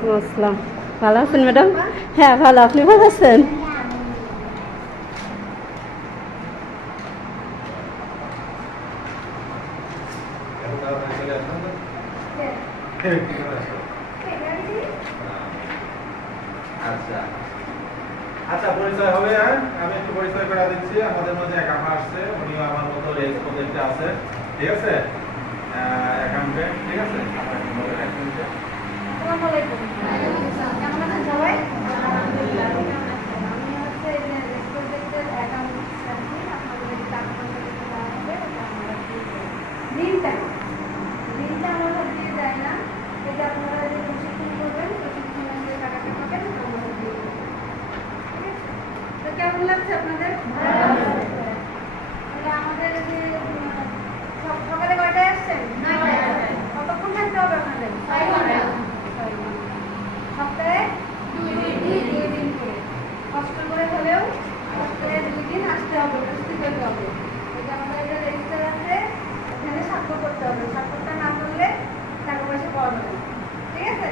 ওয়ালাইকুম আসসালাম। ভালো আছেন ম্যাডাম? হ্যাঁ ভালো। আপনি ভালো আছেন? আচ্ছা। আচ্ছা পরিচয় হ্যাঁ? আমি পরিচয় দিচ্ছি। আমাদের মধ্যে এক আছে। ঠিক আছে? ঠিক আছে আমার একটা মতো অ্যাকাউন্টে কেমন আছেন সবাই আমি হচ্ছে এই যে রেস্টুরেন্টের অ্যাকাউন্ট আছি আপনাদের এই টাকা পয়সা দিতে দেওয়া হবে ওটা আমরা দিয়ে আমরা দিয়ে দেয় না। এটা আপনারা যে প্রশিক্ষণ করবেন প্রশিক্ষণে যে টাকাটা পাবেন আমরা দিয়ে ঠিক আছে? তো কেমন লাগছে আপনাদের? আমাদের যে সকালে কয়টায় আসছেন কতক্ষণ থাকতে হবে আপনাদের ছয় ঘণ্টা ছয় ঘণ্টা সপ্তাহে দুই দিন দুই দিন করে কষ্ট করে হলেও সপ্তাহে দুই দিন আসতে হবে উপস্থিত হতে হবে এই যে আমাদের একটা রেজিস্টার আছে ওখানে স্বাক্ষর করতে হবে স্বাক্ষরটা না করলে টাকা পয়সা পাওয়া যাবে না। ঠিক আছে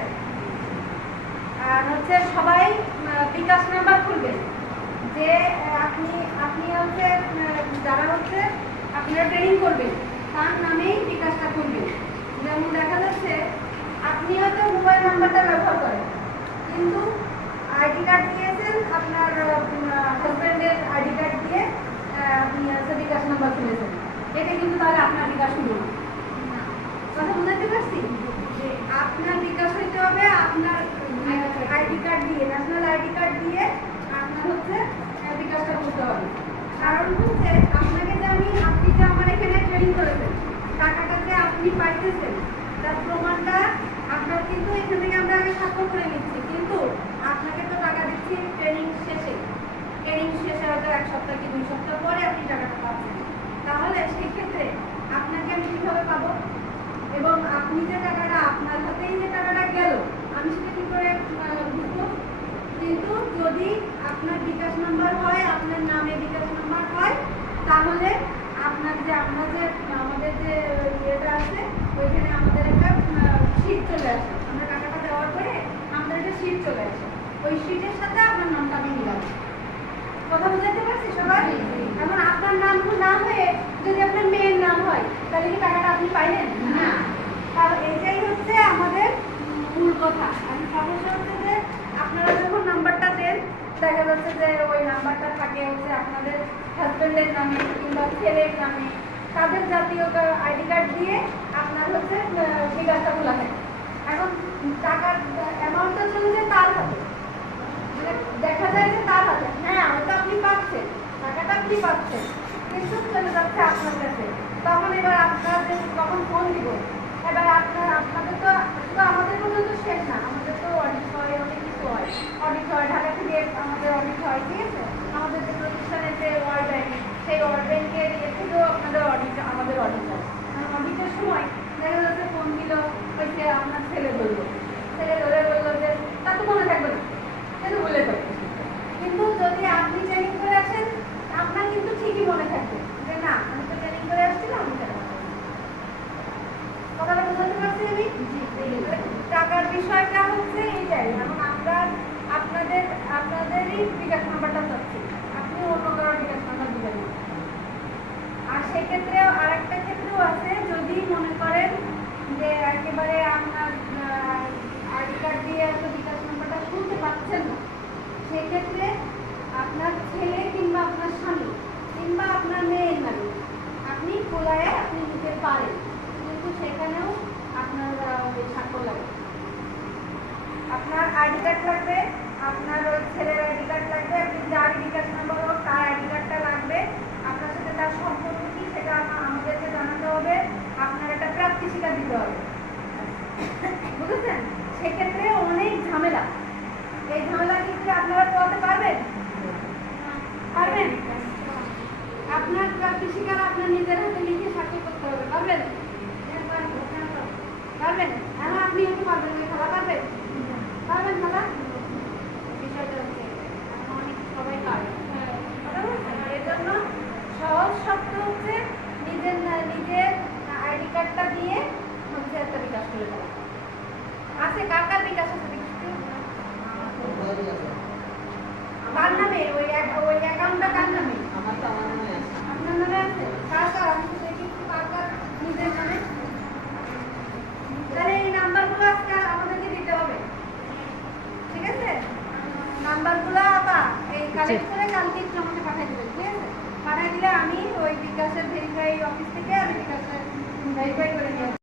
আর হচ্ছে সবাই আহ, বিকাশ নাম্বার খুলবেন। যে আপনি আপনি হচ্ছে যারা হচ্ছে আপনারা ট্রেনিং করবেন, তার নামেই বিকাশটা খুলবেন। যেমন দেখা যাচ্ছে, আপনি হয়তো মোবাইল নাম্বারটা ব্যবহার করেন, কিন্তু আইডি কার্ড দিয়েছেন আপনার হাজব্যান্ডের আইডি কার্ড দিয়ে আপনি হচ্ছে বিকাশ নাম্বার খুলেছেন। এটা কিন্তু তাহলে আপনার বিকাশ হলো না। কথা বুঝাতে পারছি? আপনার বিকাশ আইডি কার্ড দিয়ে ন্যাশনাল আইডি কার্ড দিয়ে আপনার হচ্ছে বিকাশটা করতে হবে। কারণ হচ্ছে আপনাকে যে আমি, আপনি যে আমার এখানে ট্রেনিং করেছেন, টাকাটা যে আপনি পাইতেছেন, তার প্রমাণটা আপনার কিন্তু এখান থেকে আমরা আগে স্বাক্ষর করে নিচ্ছি। কিন্তু আপনাকে তো টাকা দিচ্ছি ট্রেনিং শেষে ট্রেনিং শেষে হয়তো এক সপ্তাহ কি দুই সপ্তাহ পরে আপনি টাকাটা পাচ্ছেন তাহলে সেই ক্ষেত্রে আপনাকে আমি কীভাবে পাবো এবং আপনি যে টাকাটা আপনার হাতেই যে টাকাটা গেল আমি সেটা কি করে আহ, বুঝব কিন্তু যদি আপনার বিকাশ নাম্বার হয় আপনার নামে বিকাশ নাম্বার হয় তাহলে আপনার যে আমরা যে আমাদের যে ইয়েটা আছে ওইখানে আমাদের একটা শীট চলে আসে। আমরা টাকাটা দেওয়ার পরে আমাদের একটা শীট চলে আসে। ওই শীটের সাথে আপনার নামটা আমি মিলাবো। কথা বুঝাতে পারছি সবাই? এখন আপনার নাম না হয়ে যদি আপনার মেয়ের নাম হয় তাহলে কি টাকাটা আপনি পাইলেন? না। তাহলে এটাই হচ্ছে আমাদের মূল কথা। আমি সমস্যা হচ্ছে যে আপনারা যখন নাম্বারটা দেন দেখা যাচ্ছে যে ওই নাম্বারটা থাকে হচ্ছে আপনাদের হাজবেন্ডের নামে কিংবা ছেলের নামে। তাদের জাতীয় আইডি কার্ড দিয়ে আপনার হচ্ছে আহ, বিকাশটা খোলা থাকে এখন টাকার অ্যামাউন্টটা চলে যায় তার হাতে। মানে দেখা যায় যে তার হাতে। হ্যাঁ ওটা আপনি পাচ্ছেন টাকাটা আপনি পাচ্ছেন কিন্তু চলে যাচ্ছে আপনার কাছে। তখন এবার আপনাদের তখন ফোন দিব এবার আপনার আপনাদের তো শুধু আমাদের পর্যন্ত শেষ না। আমাদের তো অডিট হয় অনেক কিছু হয়। অডিট হয় ঢাকা থেকে আমাদের অডিট হয় ঠিক আছে? আমাদের যে প্রতিষ্ঠানের যে ওয়ার্ল্ড ব্যাংক সেই ওয়ার্ল্ড ব্যাংকের ইয়ে থেকেও আপনাদের অডিট আমাদের অডিট হয় কারণ অডিটের সময় দেখা যাচ্ছে ফোন দিল ওই যে আপনার ছেলে ধরলো ছেলে ধরে বলল যে তা তো মনে থাকবে না সেটা বলে দেবে কিন্তু যদি আপনি ট্রেনিং করে আসেন আপনার কিন্তু ঠিকই মনে থাকবে যে না আমি তো ট্রেনিং করে আসছিলাম আমি কেন কথাটা বোঝাতে পারছি আমি মানে টাকার বিষয়টা হচ্ছে এইটাই এখন আমরা আপনাদের বিকাশ নাম্বারটা চাচ্ছি। আপনি অন্য বিকাশ নাম্বার দিবেন আর সেক্ষেত্রে আরেকটা ক্ষেত্রেও আছে, যদি মনে করেন যে একেবারে আপনার কার্ড দিয়ে এত বিকাশ নাম্বারটা শুনতে পাচ্ছেন না, সেক্ষেত্রে আপনার ছেলে কিংবা আপনার স্বামী কিংবা আপনার মেয়ের নামে আপনি খোলায় আপনি নিতে পারেন। কিন্তু সেখানেও আপনার স্বাক্ষর লাগবে আপনার আইডি কার্ড লাগবে আপনার ওই ছেলের আইডি কার্ড লাগবে, আপনি যার বিকাশ নাম্বার হোক, তার আইডি কার্ডটা লাগবে। আপনার সাথে তার সম্পর্ক কি, সেটা আমাদেরকে জানাতে হবে। আপনার একটা প্রাপ্তি স্বীকার দিতে হবে। বুঝেছেন? সেক্ষেত্রে অনেক ঝামেলা। এই ঝামেলা কিন্তু আপনারা পোয়াতে পারবেন? পারবেন? আপনার প্রাপ্তি স্বীকার আপনার নিজের হাতে লিখে স্বাক্ষর করতে হবে, পারবেন হ্যাঁ আপনি একটু পারবেন ওই খেলা পারবেন পারবেন খেলা বিষয়টা হচ্ছে এখন অনেক সবাই পারে কথা বলছেন? আর এর জন্য সহজ শব্দ হচ্ছে নিজের নিজের আইডি কার্ডটা দিয়ে হচ্ছে একটা বিকাশ করে দেওয়া আছে কার কার বিকাশ আছে কার নামে? ওই ওই অ্যাকাউন্টটা কার নামে? আমার তো আমার মনে আছে। আপনার নামে আছে? কার কার? আমি তো দেখি কার কার নিজের নামে। তাহলে এই নাম্বারগুলো আজকে আমাদেরকে দিতে হবে। ঠিক আছে? নাম্বারগুলো আপা এই কালেক্ট করে কালকে একটু আমাকে পাঠিয়ে দেবেন ঠিক আছে? পাঠিয়ে দিলে আমি ওই বিকাশের ভেরিফাই অফিস থেকে আমি বিকাশের ভেরিফাই করে নিয়ে